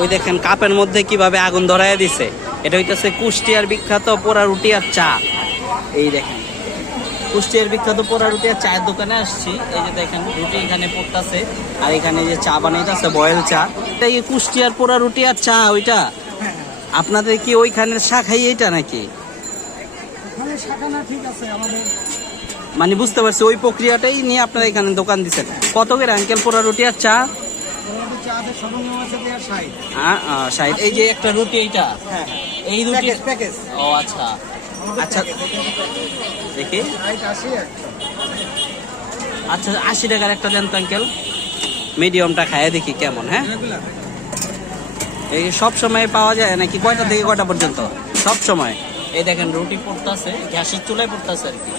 ওই দেখেন কাপের মধ্যে কীভাবে আগুন ধরায় দিছে। এটা হইতেছে কুষ্টিয়ার বিখ্যাত পোড়া রুটি আর চা। এই দেখেন কুষ্টিয়ার বিখ্যাত পোড়া রুটি আর চায়ের দোকানে আসছি। এই যে দেখেন রুটি এখানে পড়তেছে আর এখানে যে চা বানাইতেছে বয়েল চা। এটা কি কুষ্টিয়ার পোড়া রুটি আর চা ওইটা? আপনাদের কি ওইখানের শাখাই এটা নাকি? মানে বুঝতে পারছি ওই প্রক্রিয়াটাই নিয়ে আপনারা এখানে দোকান দিচ্ছেন কত করে আঙ্কেল পোড়া রুটি আর চা? আছে সর্বনিম্ন আছে দেওয়ার ষাট। আ- আ, এই যে একটা রুটি এইটা? হ্যাঁ এই রুটি প্যাকেজ প্যাকেজ ও আচ্ছা। আচ্ছা। দেখি। আশি আচ্ছা টাকার একটা দেন আঙ্কেল। মিডিয়ামটা খাইয়ে দেখি কেমন হ্যাঁ? এই সব সময় পাওয়া যায় নাকি কয়টা থেকে কয়টা পর্যন্ত? সব সময়। এই দেখেন রুটি পড়তেছে গ্যাসের চুলায় পড়তেছে আর কি।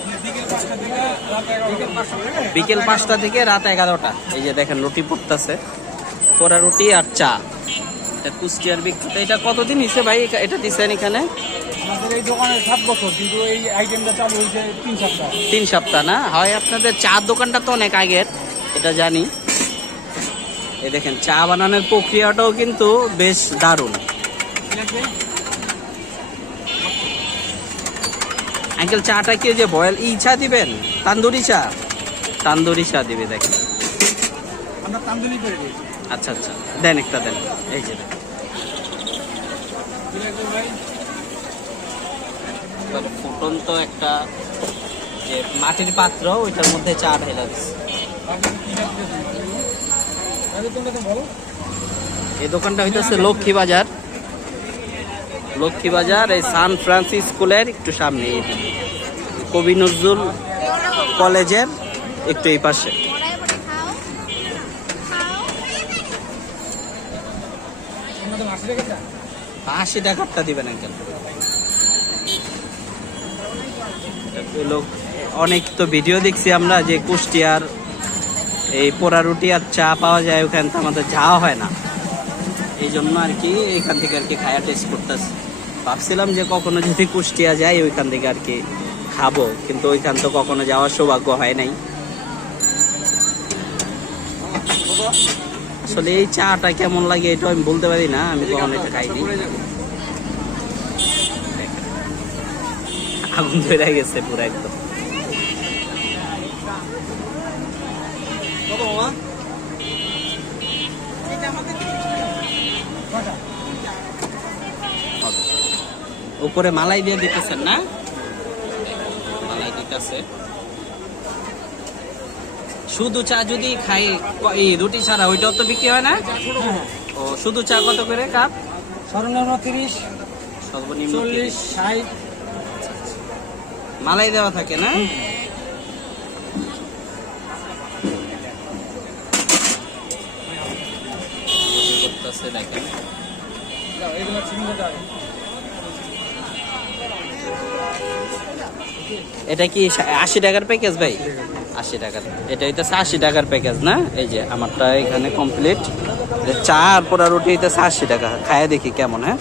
বিকেল পাঁচটা থেকে রাত এগারোটা। এই যে দেখেন রুটি পড়তেছে। পোড়া রুটি আর চা। এটা কুষ্টিয়ার বিখ্যাত। এটা কতদিন হিসেবে ভাই? এটা- দিচ্ছেন এখানে? আমাদের এই দোকানে সাত বছর কিন্তু এই আইটেমটা চালু হয়েছে তিন সপ্তাহ। তিন সপ্তাহ না? হয় আপনাদের চার দোকানটা তো অনেক আগের এটা জানি। এই দেখেন চা বানানোর প্রক্রিয়াটাও কিন্তু বেশ দারুণ। আঙ্কেল চাটা কি যে বয়েল ই চা দিবেন? তান্দুরি চা? তান্দুরি চা দিবে দেখেন। আমরা তান্দুরি করে দিয়েছি। আচ্ছা আচ্ছা। দেন একটা দেন। এই যে ফুটন্ত একটা যে মাটির পাত্র ওইটার মধ্যে চা ঢেলা দিচ্ছে। তো এই দোকানটা হইতেছে লক্ষ্মী বাজার। লক্ষ্মী বাজার এই সান ফ্রান্সিস স্কুলের একটু সামনে। কবি নজরুল কলেজের একটু এই পাশে। আশি টাকারটা দিবেন একজন। লোক, অনেক তো ভিডিও দেখছি আমরা যে কুষ্টিয়ার এই পোড়া রুটি আর চা পাওয়া যায়, ওখান থেকে আমাদের যাওয়া হয় না। এই জন্য আর কি এখান থেকে আর কি খায়া টেস্ট করতেছি। ভাবছিলাম যে কখনো যদি কুষ্টিয়া যাই, ওইখান থেকে আর কি খাব, কিন্তু ওইখান তো কখনো যাওয়ার সৌভাগ্য হয় নাই। আসলে এই চাটা কেমন লাগে এটা আমি বলতে পারি না আমি কখনো এটা খাইনি। আগুন ধরে গেছে পুরো একদম। উপরে মালাই দিয়ে দিতেছেন না? মালাই দিতেছে। শুধু চা যদি খাই এই রুটি ছাড়া ওইটাও তো বিক্রি হয় না? ও শুধু চা কত করে কাপ? সর্বনিম্ন তিরিশ সর্বনিম্ন চল্লিশ ষাট। মালাই দেওয়া থাকে না? দেখেন। এটা কি আশি টাকার প্যাকেজ ভাই? আশি টাকার। এটা হইতেছে আশি টাকার প্যাকেজ না? এই যে আমারটা এখানে কমপ্লিট চা আর পোড়া রুটি হইতেছে আশি টাকা। খায় দেখি কেমন হ্যাঁ?